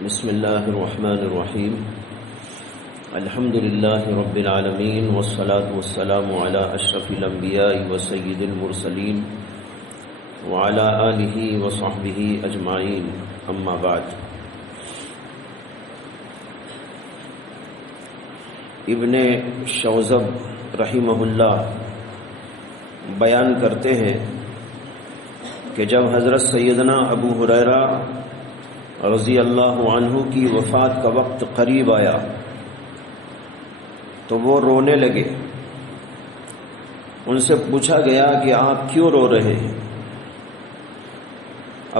بسم الله الرحمن الرحيم الحمد لله رب العالمين والصلاة والسلام على أشرف الأنبياء وسيد المرسلين وعلى آله وصحبه أجمعين أما بعد. ابن شوذب رحمہ اللہ بیان کرتے ہیں کہ جب حضرت سیدنا ابو ہریرہ رضی اللہ عنہ کی وفات کا وقت قریب آیا تو وہ رونے لگے. ان سے پوچھا گیا کہ آپ کیوں رو رہے ہیں؟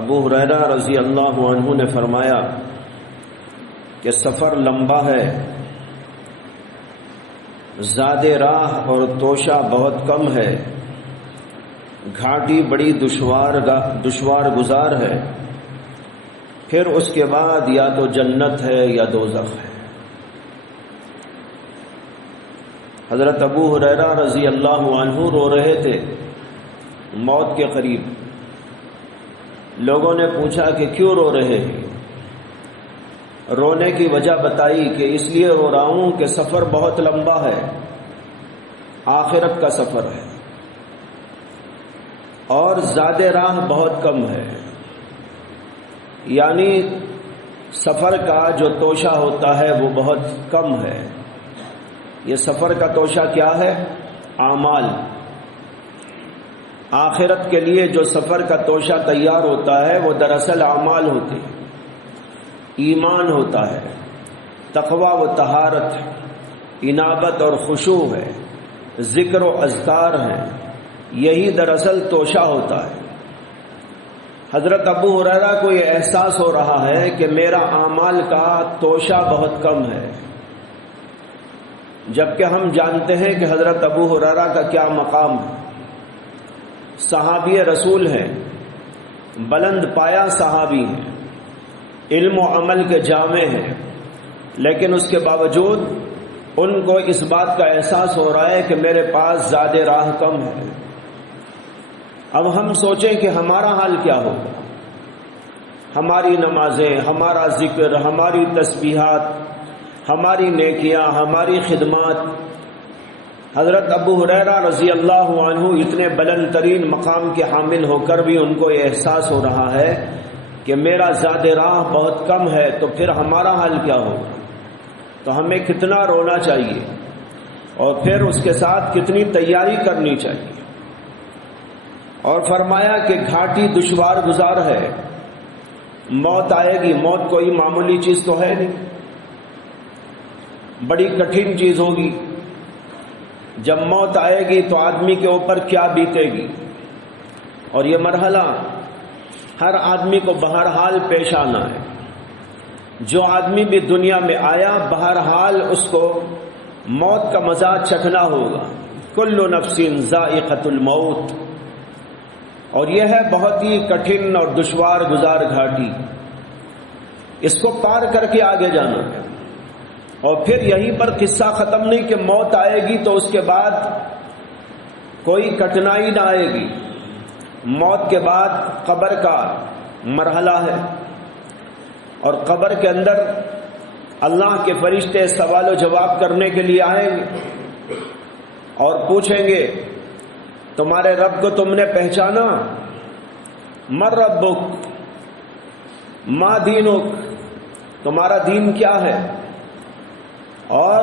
ابو ہریرہ رضی اللہ عنہ نے فرمایا کہ سفر لمبا ہے، زاد راہ اور توشہ بہت کم ہے، گھاٹی بڑی دشوار گزار ہے، پھر اس کے بعد یا تو جنت ہے یا دوزخ ہے. حضرت ابو ہریرہ رضی اللہ عنہ رو رہے تھے موت کے قریب. لوگوں نے پوچھا کہ کیوں رو رہے ہیں؟ رونے کی وجہ بتائی کہ اس لیے رو رہا ہوں کہ سفر بہت لمبا ہے، آخرت کا سفر ہے، اور زاد راہ بہت کم ہے. یعنی سفر کا جو توشہ ہوتا ہے وہ بہت کم ہے. یہ سفر کا توشہ کیا ہے؟ اعمال. آخرت کے لیے جو سفر کا توشہ تیار ہوتا ہے وہ دراصل اعمال ہوتے ہیں، ایمان ہوتا ہے، تقوی و طہارت ہے، انابت اور خشوع ہے، ذکر و اذکار ہیں. یہی دراصل توشہ ہوتا ہے. حضرت ابو ہریرہ کو یہ احساس ہو رہا ہے کہ میرا اعمال کا توشہ بہت کم ہے، جبکہ ہم جانتے ہیں کہ حضرت ابو ہریرہ کا کیا مقام ہے. صحابی رسول ہیں، بلند پایہ صحابی ہیں، علم و عمل کے جامع ہیں، لیکن اس کے باوجود ان کو اس بات کا احساس ہو رہا ہے کہ میرے پاس زاد راہ کم ہے. اب ہم سوچیں کہ ہمارا حال کیا ہوگا؟ ہماری نمازیں، ہمارا ذکر، ہماری تسبیحات، ہماری نیکیاں، ہماری خدمات. حضرت ابو ہریرہ رضی اللہ عنہ اتنے بلند ترین مقام کے حامل ہو کر بھی ان کو یہ احساس ہو رہا ہے کہ میرا زاد راہ بہت کم ہے. تو پھر ہمارا حال کیا ہوگا؟ تو ہمیں کتنا رونا چاہیے اور پھر اس کے ساتھ کتنی تیاری کرنی چاہیے. اور فرمایا کہ گھاٹی دشوار گزار ہے، موت آئے گی. موت کوئی معمولی چیز تو ہے نہیں، بڑی کٹھن چیز ہوگی. جب موت آئے گی تو آدمی کے اوپر کیا بیتے گی. اور یہ مرحلہ ہر آدمی کو بہرحال پیش آنا ہے. جو آدمی بھی دنیا میں آیا بہرحال اس کو موت کا مزہ چکھنا ہوگا. کل نفس ذائقۃ الموت. اور یہ ہے بہت ہی کٹھن اور دشوار گزار گھاٹی. اس کو پار کر کے آگے جانا ہے. اور پھر یہیں پر قصہ ختم نہیں کہ موت آئے گی تو اس کے بعد کوئی کٹنائی نہ آئے گی. موت کے بعد قبر کا مرحلہ ہے، اور قبر کے اندر اللہ کے فرشتے سوال و جواب کرنے کے لیے آئیں گے اور پوچھیں گے تمہارے رب کو تم نے پہچانا؟ من ربک، ما دینک، تمہارا دین کیا ہے؟ اور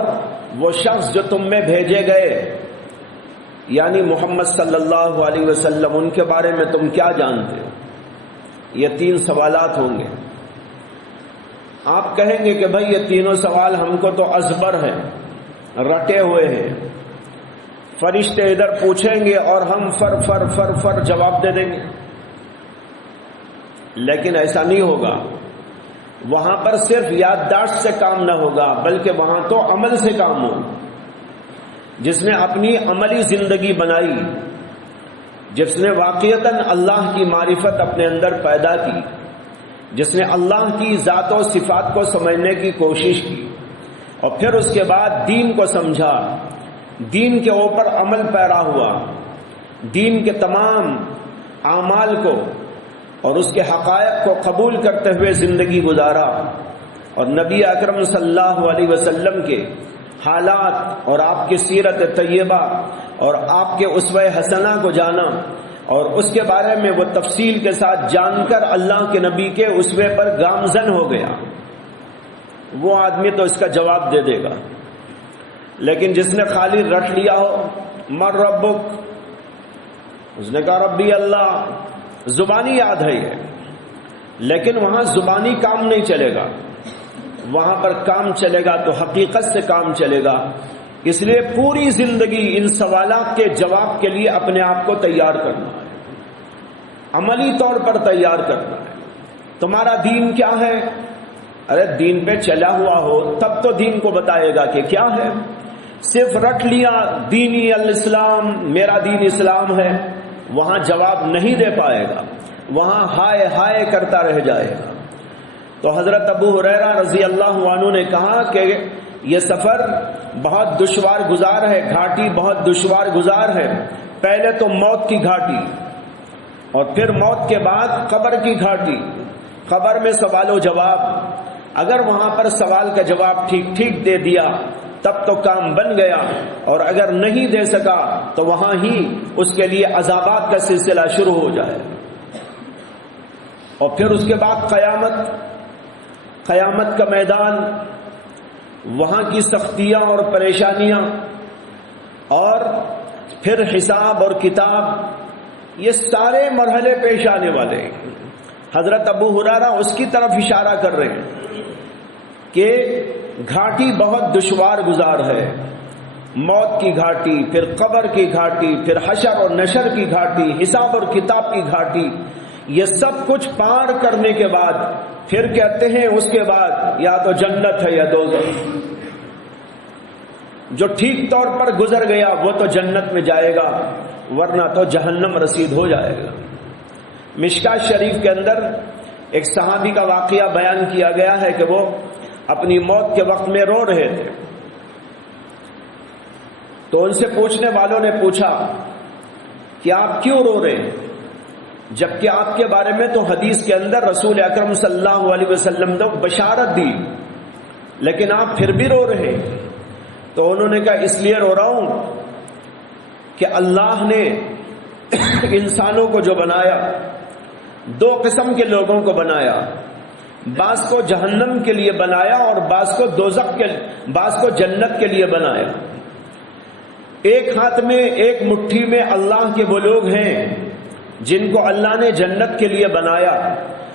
وہ شخص جو تم میں بھیجے گئے یعنی محمد صلی اللہ علیہ وسلم، ان کے بارے میں تم کیا جانتے ہو؟ یہ 3 سوالات ہوں گے. آپ کہیں گے کہ بھائی یہ تینوں سوال ہم کو تو ازبر ہیں، رٹے ہوئے ہیں. فرشتے ادھر پوچھیں گے اور ہم فر جواب دے دیں گے. لیکن ایسا نہیں ہوگا. وہاں پر صرف یادداشت سے کام نہ ہوگا، بلکہ وہاں تو عمل سے کام ہوگا. جس نے اپنی عملی زندگی بنائی، جس نے واقعتاً اللہ کی معرفت اپنے اندر پیدا کی، جس نے اللہ کی ذات و صفات کو سمجھنے کی کوشش کی، اور پھر اس کے بعد دین کو سمجھا، دین کے اوپر عمل پیرا ہوا، دین کے تمام اعمال کو اور اس کے حقائق کو قبول کرتے ہوئے زندگی گزارا، اور نبی اکرم صلی اللہ علیہ وسلم کے حالات اور آپ کی سیرت طیبہ اور آپ کے اسوہ حسنہ کو جانا اور اس کے بارے میں وہ تفصیل کے ساتھ جان کر اللہ کے نبی کے اسوے پر گامزن ہو گیا، وہ آدمی تو اس کا جواب دے دے گا۔ لیکن جس نے خالی رٹ لیا ہو من ربک، اس نے کہا ربی اللہ، زبانی یاد ہے یہ، لیکن وہاں زبانی کام نہیں چلے گا، وہاں پر کام چلے گا تو حقیقت سے کام چلے گا۔ اس لیے پوری زندگی ان سوالات کے جواب کے لیے اپنے آپ کو تیار کرنا ہے، عملی طور پر تیار کرنا ہے۔ تمہارا دین کیا ہے؟ ارے دین پہ چلا ہوا ہو تب تو دین کو بتائے گا کہ کیا ہے۔ صرف رٹ لیا دینی الاسلام، میرا دین اسلام ہے، وہاں جواب نہیں دے پائے گا، وہاں ہائے ہائے کرتا رہ جائے گا۔ تو حضرت ابو ہریرہ رضی اللہ عنہ نے کہا کہ یہ سفر بہت دشوار گزار ہے، گھاٹی بہت دشوار گزار ہے۔ پہلے تو موت کی گھاٹی، اور پھر موت کے بعد قبر کی گھاٹی، قبر میں سوال و جواب۔ اگر وہاں پر سوال کا جواب ٹھیک ٹھیک دے دیا تب تو کام بن گیا، اور اگر نہیں دے سکا تو وہاں ہی اس کے لیے عذابات کا سلسلہ شروع ہو جائے، اور پھر اس کے بعد قیامت کا میدان، وہاں کی سختیاں اور پریشانیاں، اور پھر حساب اور کتاب، یہ سارے مرحلے پیش آنے والے ہیں۔ حضرت ابو ہریرہ اس کی طرف اشارہ کر رہے ہیں کہ گھاٹی بہت دشوار گزار ہے، موت کی گھاٹی، پھر قبر کی گھاٹی، پھر حشر اور نشر کی گھاٹی، حساب اور کتاب کی گھاٹی، یہ سب کچھ پار کرنے کے بعد پھر کہتے ہیں اس کے بعد یا تو جنت ہے یا دوزخ۔ جو ٹھیک طور پر گزر گیا وہ تو جنت میں جائے گا، ورنہ تو جہنم رسید ہو جائے گا۔ مشکاۃ شریف کے اندر ایک صحابی کا واقعہ بیان کیا گیا ہے کہ وہ اپنی موت کے وقت میں رو رہے تھے، تو ان سے پوچھنے والوں نے پوچھا کہ آپ کیوں رو رہے ہیں، جبکہ آپ کے بارے میں تو حدیث کے اندر رسول اکرم صلی اللہ علیہ وسلم نے بشارت دی، لیکن آپ پھر بھی رو رہے ہیں؟ تو انہوں نے کہا اس لیے رو رہا ہوں کہ اللہ نے انسانوں کو جو بنایا، دو قسم کے لوگوں کو بنایا، بعض کو جہنم کے لیے بنایا اور بعض کو جنت کے لیے بنایا۔ ایک ہاتھ میں ایک مٹھی میں اللہ کے وہ لوگ ہیں جن کو اللہ نے جنت کے لیے بنایا،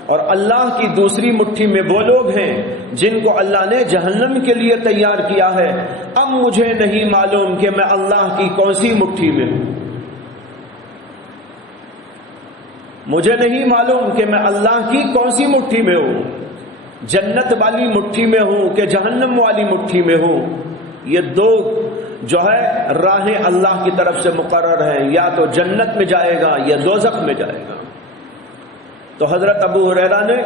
اور اللہ کی دوسری مٹھی میں وہ لوگ ہیں جن کو اللہ نے جہنم کے لیے تیار کیا ہے۔ اب مجھے نہیں معلوم کہ میں اللہ کی کون سی مٹھی میں ہوں، مجھے نہیں معلوم کہ میں اللہ کی کون سی مٹھی میں ہوں، جنت والی مٹھی میں ہوں کہ جہنم والی مٹھی میں ہوں۔ یہ دو جو ہے راہیں اللہ کی طرف سے مقرر ہیں، یا تو جنت میں جائے گا یا دوزخ میں جائے گا۔ تو حضرت ابو ہریرہ نے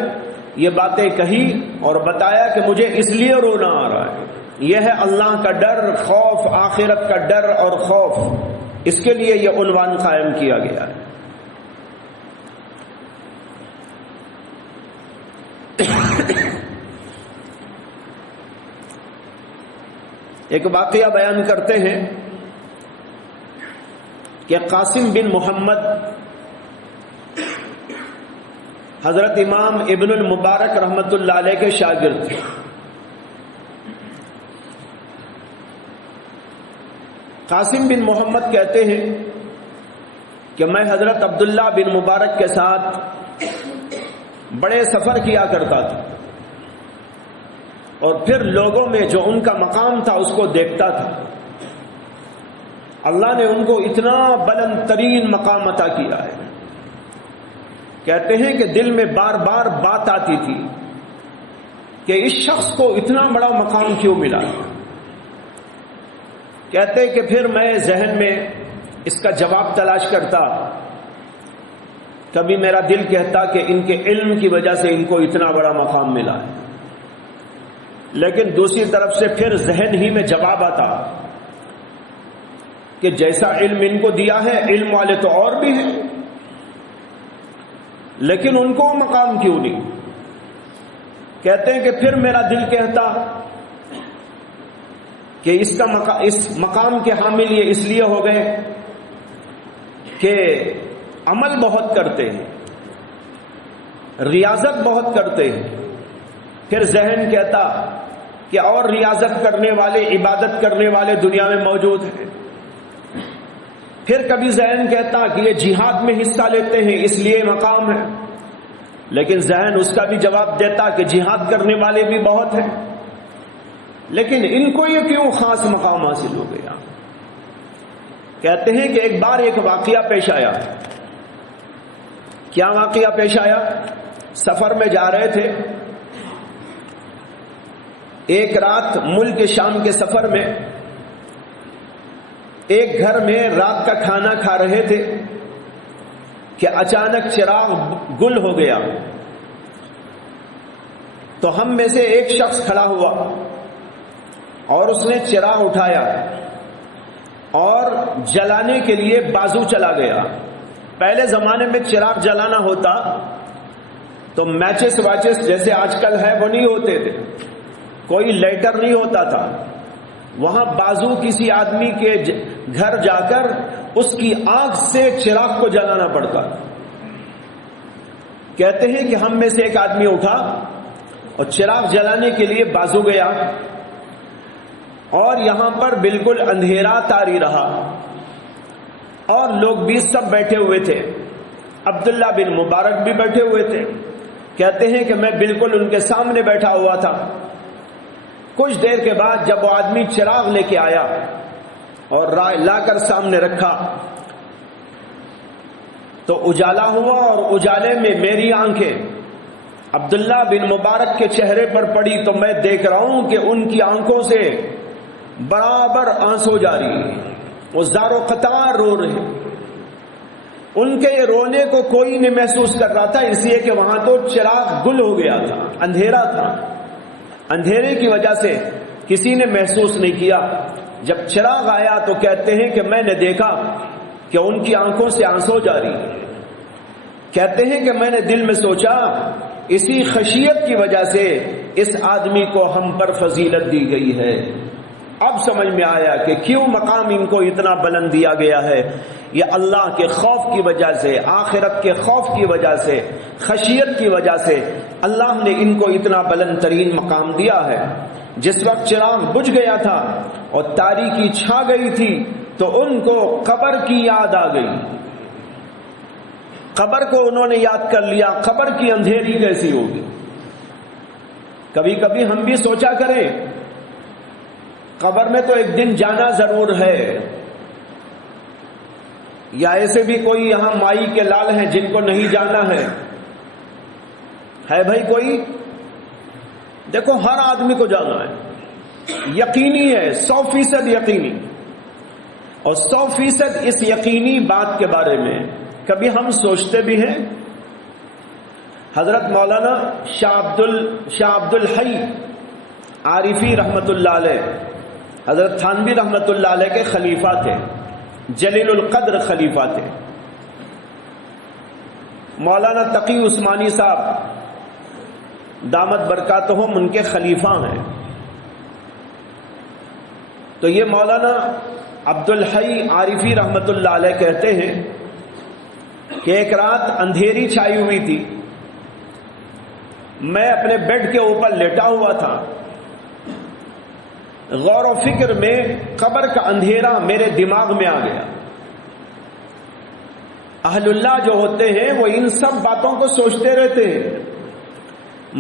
یہ باتیں کہی اور بتایا کہ مجھے اس لیے رونا آ رہا ہے، یہ ہے اللہ کا ڈر، خوف، آخرت کا ڈر اور خوف، اس کے لیے یہ عنوان قائم کیا گیا ہے۔ ایک واقعہ بیان کرتے ہیں کہ قاسم بن محمد حضرت امام ابن المبارک رحمت اللہ علیہ کے شاگرد تھے۔ قاسم بن محمد کہتے ہیں کہ میں حضرت عبداللہ بن مبارک کے ساتھ بڑے سفر کیا کرتا تھا، اور پھر لوگوں میں جو ان کا مقام تھا اس کو دیکھتا تھا۔ اللہ نے ان کو اتنا بلند ترین مقام عطا کیا ہے، کہتے ہیں کہ دل میں بار بار بات آتی تھی کہ اس شخص کو اتنا بڑا مقام کیوں ملا۔ کہتے کہ پھر میں ذہن میں اس کا جواب تلاش کرتا، کبھی میرا دل کہتا کہ ان کے علم کی وجہ سے ان کو اتنا بڑا مقام ملا ہے، لیکن دوسری طرف سے پھر ذہن ہی میں جواب آتا کہ جیسا علم ان کو دیا ہے علم والے تو اور بھی ہیں، لیکن ان کو مقام کیوں نہیں؟ کہتے ہیں کہ پھر میرا دل کہتا کہ اس مقام کے حامل یہ اس لیے ہو گئے کہ عمل بہت کرتے ہیں، ریاضت بہت کرتے ہیں۔ پھر ذہن کہتا کہ اور ریاضت کرنے والے، عبادت کرنے والے دنیا میں موجود ہیں۔ پھر کبھی ذہن کہتا کہ یہ جہاد میں حصہ لیتے ہیں اس لیے مقام ہے، لیکن ذہن اس کا بھی جواب دیتا کہ جہاد کرنے والے بھی بہت ہیں، لیکن ان کو یہ کیوں خاص مقام حاصل ہو گیا؟ کہتے ہیں کہ ایک بار ایک واقعہ پیش آیا۔ کیا واقعہ پیش آیا؟ سفر میں جا رہے تھے، ایک رات ملک شام کے سفر میں ایک گھر میں رات کا کھانا کھا رہے تھے کہ اچانک چراغ گل ہو گیا۔ تو ہم میں سے ایک شخص کھڑا ہوا اور اس نے چراغ اٹھایا اور جلانے کے لیے بازو چلا گیا۔ پہلے زمانے میں چراغ جلانا ہوتا تو میچز واچز جیسے آج کل ہے وہ نہیں ہوتے تھے، کوئی لائٹر نہیں ہوتا تھا، وہاں بازو کسی آدمی کے گھر جا کر اس کی آنکھ سے چراغ کو جلانا پڑتا۔ کہتے ہیں کہ ہم میں سے ایک آدمی اٹھا اور چراغ جلانے کے لیے بازو گیا، اور یہاں پر بالکل اندھیرا طاری رہا اور لوگ بھی سب بیٹھے ہوئے تھے۔ عبداللہ بن مبارک بھی بیٹھے ہوئے تھے۔ کہتے ہیں کہ میں بالکل ان کے سامنے بیٹھا ہوا تھا۔ کچھ دیر کے بعد جب وہ آدمی چراغ لے کے آیا اور لا کر سامنے رکھا تو اجالا ہوا، اور اجالے میں میری آنکھیں عبداللہ بن مبارک کے چہرے پر پڑی تو میں دیکھ رہا ہوں کہ ان کی آنکھوں سے برابر آنسو جاری، وہ زار و قطار رو رہے۔ ان کے رونے کو کوئی نہیں محسوس کر رہا تھا، اس لیے کہ وہاں تو چراغ گل ہو گیا تھا، اندھیرا تھا۔ اندھیرے کی وجہ سے کسی نے محسوس نہیں کیا۔ جب چراغ آیا تو کہتے ہیں کہ میں نے دیکھا کہ ان کی آنکھوں سے آنسو جاری۔ کہتے ہیں کہ میں نے دل میں سوچا اسی خشیت کی وجہ سے اس آدمی کو ہم پر فضیلت دی گئی ہے۔ اب سمجھ میں آیا کہ کیوں مقام ان کو اتنا بلند دیا گیا ہے۔ یہ اللہ کے خوف کی وجہ سے، آخرت کے خوف کی وجہ سے، خشیت کی وجہ سے اللہ نے ان کو اتنا بلند ترین مقام دیا ہے۔ جس وقت چراغ بجھ گیا تھا اور تاریکی چھا گئی تھی تو ان کو قبر کی یاد آ گئی۔ قبر کو انہوں نے یاد کر لیا، قبر کی اندھیری کیسی ہوگی۔ کبھی کبھی ہم بھی سوچا کریں قبر میں تو ایک دن جانا ضرور ہے، یا ایسے بھی کوئی یہاں مائی کے لال ہیں جن کو نہیں جانا ہے بھائی کوئی؟ دیکھو ہر آدمی کو جانا ہے، یقینی ہے، 100% یقینی۔ اور 100% اس یقینی بات کے بارے میں کبھی ہم سوچتے بھی ہیں؟ حضرت مولانا شاہ عبد الحی عارفی رحمت اللہ علیہ، حضرت تھانوی رحمت اللہ علیہ کے خلیفہ تھے، جلیل القدر خلیفہ تھے۔ مولانا تقی عثمانی صاحب دامت برکاتہم ان کے خلیفہ ہیں۔ تو یہ مولانا عبد الحی عارفی رحمت اللہ علیہ کہتے ہیں کہ ایک رات اندھیری چھائی ہوئی تھی، میں اپنے بیڈ کے اوپر لیٹا ہوا تھا، غور و فکر میں قبر کا اندھیرا میرے دماغ میں آ گیا۔ اہل اللہ جو ہوتے ہیں وہ ان سب باتوں کو سوچتے رہتے ہیں،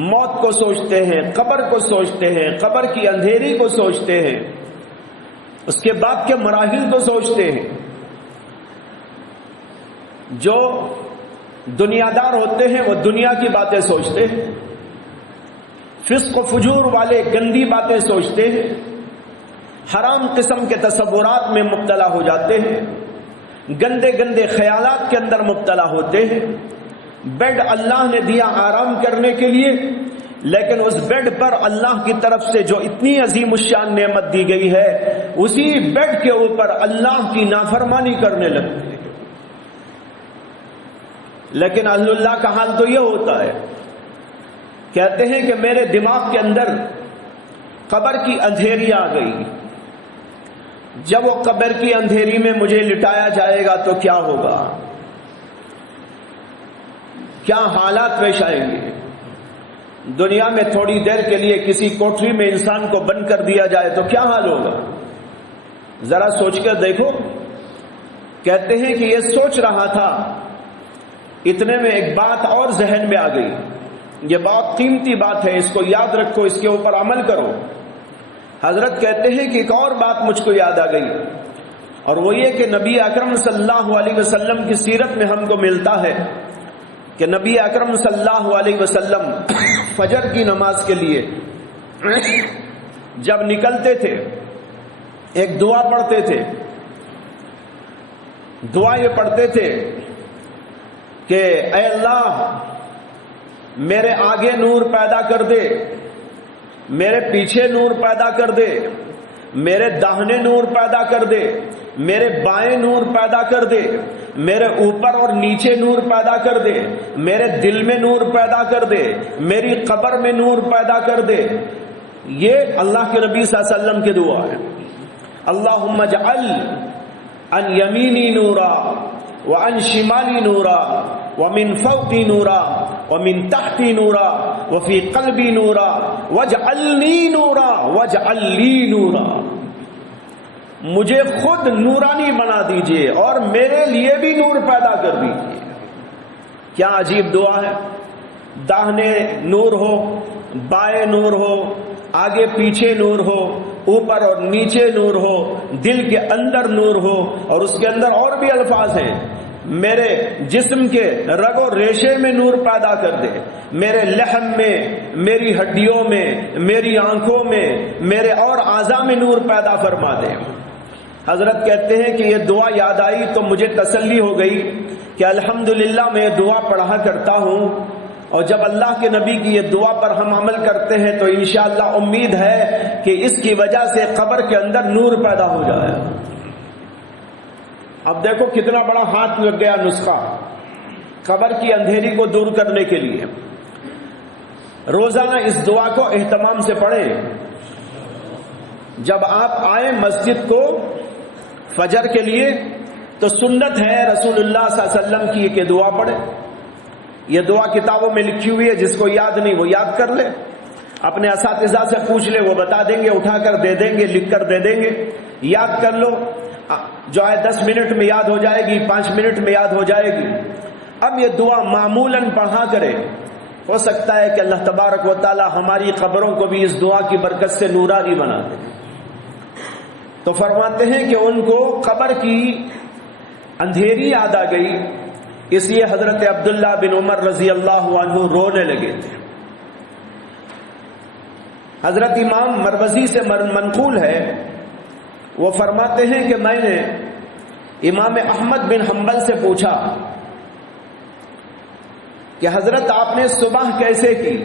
موت کو سوچتے ہیں، قبر کو سوچتے ہیں، قبر کی اندھیری کو سوچتے ہیں، اس کے بعد کے مراحل کو سوچتے ہیں۔ جو دنیا دار ہوتے ہیں وہ دنیا کی باتیں سوچتے ہیں، فسق و فجور والے گندی باتیں سوچتے ہیں، حرام قسم کے تصورات میں مبتلا ہو جاتے ہیں، گندے گندے خیالات کے اندر مبتلا ہوتے ہیں۔ بیڈ اللہ نے دیا آرام کرنے کے لیے، لیکن اس بیڈ پر اللہ کی طرف سے جو اتنی عظیم الشان نعمت دی گئی ہے، اسی بیڈ کے اوپر اللہ کی نافرمانی کرنے لگتے ہیں۔ لیکن اہل اللہ کا حال تو یہ ہوتا ہے کہتے ہیں کہ میرے دماغ کے اندر قبر کی اندھیری آ گئی. جب وہ قبر کی اندھیری میں مجھے لٹایا جائے گا تو کیا ہوگا، کیا حالات پیش آئیں گے. دنیا میں تھوڑی دیر کے لیے کسی کوٹری میں انسان کو بند کر دیا جائے تو کیا حال ہوگا، ذرا سوچ کر دیکھو. کہتے ہیں کہ یہ سوچ رہا تھا، اتنے میں ایک بات اور ذہن میں آ گئی. یہ بہت قیمتی بات ہے، اس کو یاد رکھو، اس کے اوپر عمل کرو. حضرت کہتے ہیں کہ ایک اور بات مجھ کو یاد آ گئی، اور وہ یہ کہ نبی اکرم صلی اللہ علیہ وسلم کی سیرت میں ہم کو ملتا ہے کہ نبی اکرم صلی اللہ علیہ وسلم فجر کی نماز کے لیے جب نکلتے تھے ایک دعا پڑھتے تھے. دعا یہ پڑھتے تھے کہ اے اللہ میرے آگے نور پیدا کر دے، میرے پیچھے نور پیدا کر دے، میرے داہنے نور پیدا کر دے، میرے بائیں نور پیدا کر دے، میرے اوپر اور نیچے نور پیدا کر دے، میرے دل میں نور پیدا کر دے، میری قبر میں نور پیدا کر دے. یہ اللہ کے نبی صلی اللہ علیہ وسلم کی دعا ہے. اللہم اجعل عن یمینی نورا وعن شمالی نورا ومن فوقی نورا ومن تحتی نورا وفی قلبی نورا واجعلنی نورا واجعل لی نورا. مجھے خود نورانی بنا دیجئے اور میرے لیے بھی نور پیدا کر دیجئے. کیا عجیب دعا ہے. داہنے نور ہو، بائیں نور ہو، آگے پیچھے نور ہو، اوپر اور نیچے نور ہو، دل کے اندر نور ہو. اور اس کے اندر اور بھی الفاظ ہیں، میرے جسم کے رگ و ریشے میں نور پیدا کر دے، میرے لحم میں، میری ہڈیوں میں، میری آنکھوں میں، میرے اور اعضاء میں نور پیدا فرما دے. حضرت کہتے ہیں کہ یہ دعا یاد آئی تو مجھے تسلی ہو گئی کہ الحمدللہ میں یہ دعا پڑھا کرتا ہوں، اور جب اللہ کے نبی کی یہ دعا پر ہم عمل کرتے ہیں تو انشاءاللہ امید ہے کہ اس کی وجہ سے قبر کے اندر نور پیدا ہو جائے. اب دیکھو کتنا بڑا ہاتھ لگ گیا نسخہ قبر کی اندھیری کو دور کرنے کے لیے. روزانہ اس دعا کو اہتمام سے پڑھیں. جب آپ آئیں مسجد کو فجر کے لیے تو سنت ہے رسول اللہ صلی اللہ علیہ وسلم کی کہ دعا پڑھے. یہ دعا کتابوں میں لکھی ہوئی ہے، جس کو یاد نہیں وہ یاد کر لے، اپنے اساتذہ سے پوچھ لے، وہ بتا دیں گے، اٹھا کر دے دیں گے، لکھ کر دے دیں گے. یاد کر لو، جو ہے 10 منٹ میں یاد ہو جائے گی، 5 منٹ میں یاد ہو جائے گی. اب یہ دعا معمولاً پڑھا کرے. ہو سکتا ہے کہ اللہ تبارک و تعالی ہماری قبروں کو بھی اس دعا کی برکت سے نورانی بنا دے. تو فرماتے ہیں کہ ان کو قبر کی اندھیری یاد آ گئی، اس لیے حضرت عبداللہ بن عمر رضی اللہ عنہ رونے لگے تھے. حضرت امام مروزی سے منقول ہے، وہ فرماتے ہیں کہ میں نے امام احمد بن حنبل سے پوچھا کہ حضرت آپ نے صبح کیسے کی.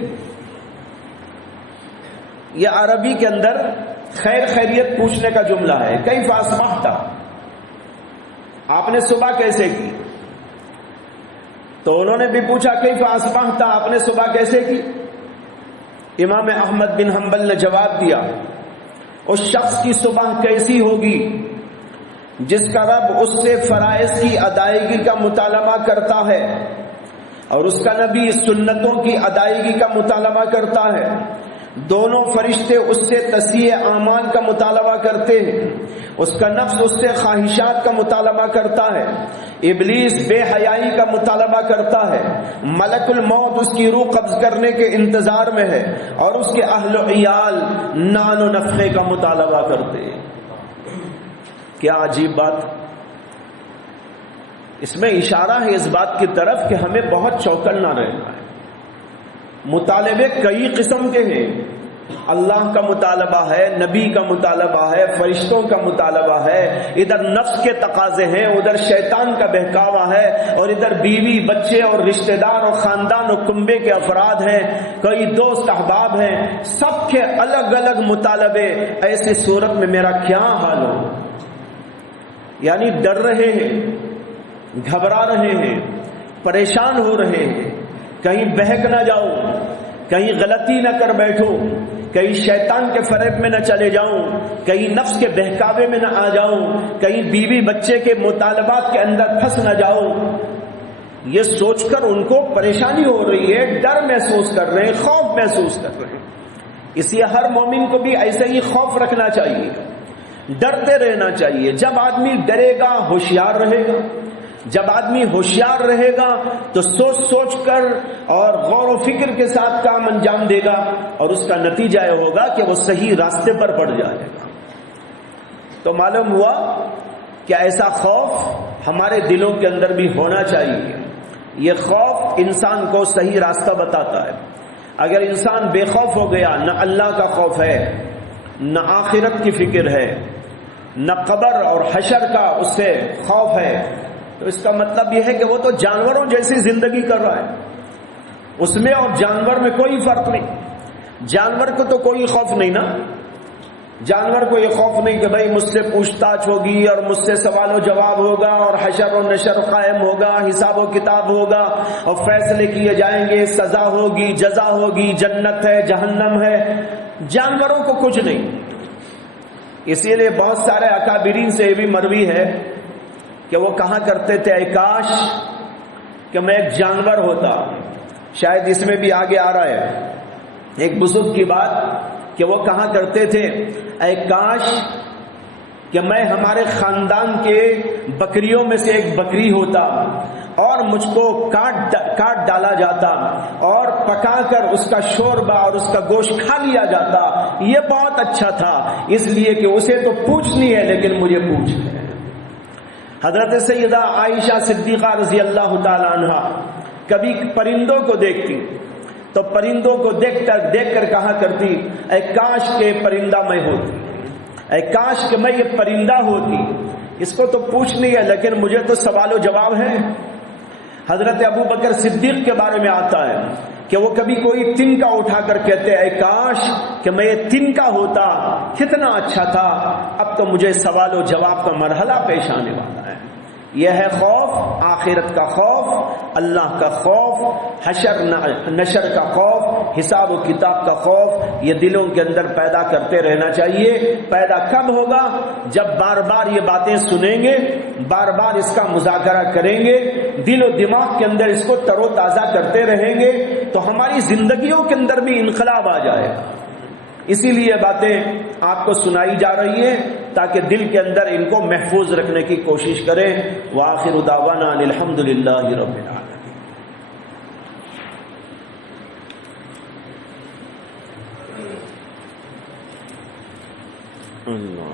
یہ عربی کے اندر خیر خیریت پوچھنے کا جملہ ہے. کیف اصبحت، آپ نے صبح کیسے کی. تو انہوں نے بھی پوچھا کیف اصبحت، آپ نے صبح کیسے کی. امام احمد بن حنبل نے جواب دیا اس شخص کی صبح کیسی ہوگی جس کا رب اس سے فرائض کی ادائیگی کا مطالبہ کرتا ہے اور اس کا نبی سنتوں کی ادائیگی کا مطالبہ کرتا ہے. دونوں فرشتے اس سے تصحیح اعمال کا مطالبہ کرتے ہیں، اس کا نفس اس سے خواہشات کا مطالبہ کرتا ہے، ابلیس بے حیائی کا مطالبہ کرتا ہے، ملک الموت اس کی روح قبض کرنے کے انتظار میں ہے، اور اس کے اہل و عیال نان و نفقے کا مطالبہ کرتے ہیں. کیا عجیب بات. اس میں اشارہ ہے اس بات کی طرف کہ ہمیں بہت چوکنا رہنا ہے. مطالبے کئی قسم کے ہیں. اللہ کا مطالبہ ہے، نبی کا مطالبہ ہے، فرشتوں کا مطالبہ ہے، ادھر نفس کے تقاضے ہیں، ادھر شیطان کا بہکاوا ہے، اور ادھر بیوی بچے اور رشتہ دار اور خاندان اور کنبے کے افراد ہیں، کئی دوست احباب ہیں، سب کے الگ الگ مطالبے. ایسی صورت میں میرا کیا حال ہو. یعنی ڈر رہے ہیں، گھبرا رہے ہیں، پریشان ہو رہے ہیں، کہیں بہک نہ جاؤ، کہیں غلطی نہ کر بیٹھو، کہیں شیطان کے فریب میں نہ چلے جاؤں، کہیں نفس کے بہکاوے میں نہ آ جاؤں، کہیں بیوی بچے کے مطالبات کے اندر پھنس نہ جاؤں، یہ سوچ کر ان کو پریشانی ہو رہی ہے، ڈر محسوس کر رہے ہیں، خوف محسوس کر رہے ہیں۔ اس لیے ہر مومن کو بھی ایسے ہی خوف رکھنا چاہیے، ڈرتے رہنا چاہیے۔ جب آدمی ڈرے گا ہوشیار رہے گا، جب آدمی ہوشیار رہے گا تو سوچ سوچ کر اور غور و فکر کے ساتھ کام انجام دے گا، اور اس کا نتیجہ یہ ہوگا کہ وہ صحیح راستے پر پڑ جائے گا۔ تو معلوم ہوا کہ ایسا خوف ہمارے دلوں کے اندر بھی ہونا چاہیے۔ یہ خوف انسان کو صحیح راستہ بتاتا ہے۔ اگر انسان بے خوف ہو گیا، نہ اللہ کا خوف ہے، نہ آخرت کی فکر ہے، نہ قبر اور حشر کا اس سے خوف ہے، تو اس کا مطلب یہ ہے کہ وہ تو جانوروں جیسی زندگی کر رہا ہے۔ اس میں اور جانور میں کوئی فرق نہیں۔ جانور کو تو کوئی خوف نہیں نا، جانور کو یہ خوف نہیں کہ بھائی مجھ سے پوچھ تاچھ ہوگی اور مجھ سے سوال و جواب ہوگا اور حشر و نشر قائم ہوگا، حساب و کتاب ہوگا اور فیصلے کیے جائیں گے، سزا ہوگی، جزا ہوگی، جنت ہے، جہنم ہے۔ جانوروں کو کچھ نہیں۔ اسی لیے بہت سارے اکابرین سے یہ بھی مروی ہے کہ وہ کہا کرتے تھے، اے کاش کہ میں ایک جانور ہوتا۔ شاید اس میں بھی آگے آ رہا ہے ایک بزرگ کی بات کہ وہ کہا کرتے تھے، اے کاش کہ میں ہمارے خاندان کے بکریوں میں سے ایک بکری ہوتا اور مجھ کو کاٹ ڈالا جاتا اور پکا کر اس کا شوربہ اور اس کا گوشت کھا لیا جاتا۔ یہ بہت اچھا تھا، اس لیے کہ اسے تو پوچھنی ہے لیکن مجھے پوچھ ہے۔ حضرت سیدہ عائشہ صدیقہ رضی اللہ تعالی عنہا کبھی پرندوں کو دیکھتی تو پرندوں کو دیکھ کر کہا کرتی، اے کاش کہ پرندہ میں ہوتی، اے کاش کہ میں یہ پرندہ ہوتی۔ اس کو تو پوچھ نہیں ہے لیکن مجھے تو سوال و جواب ہے۔ حضرت ابو بکر صدیق کے بارے میں آتا ہے کہ وہ کبھی کوئی تنکا اٹھا کر کہتے، اے کاش کہ میں یہ تنکا ہوتا، کتنا اچھا تھا، اب تو مجھے سوال و جواب کا مرحلہ پیش آنے والا ہے۔ یہ ہے خوف، آخرت کا خوف، اللہ کا خوف، حشر نشر کا خوف، حساب و کتاب کا خوف۔ یہ دلوں کے اندر پیدا کرتے رہنا چاہیے۔ پیدا کب ہوگا؟ جب بار بار یہ باتیں سنیں گے، بار بار اس کا مذاکرہ کریں گے، دل و دماغ کے اندر اس کو تر و تازہ کرتے رہیں گے تو ہماری زندگیوں کے اندر بھی انقلاب آ جائے گا۔ اسی لیے باتیں آپ کو سنائی جا رہی ہیں تاکہ دل کے اندر ان کو محفوظ رکھنے کی کوشش کریں۔ وآخر دعوانا الحمد للہ رب العالمین۔ اللہ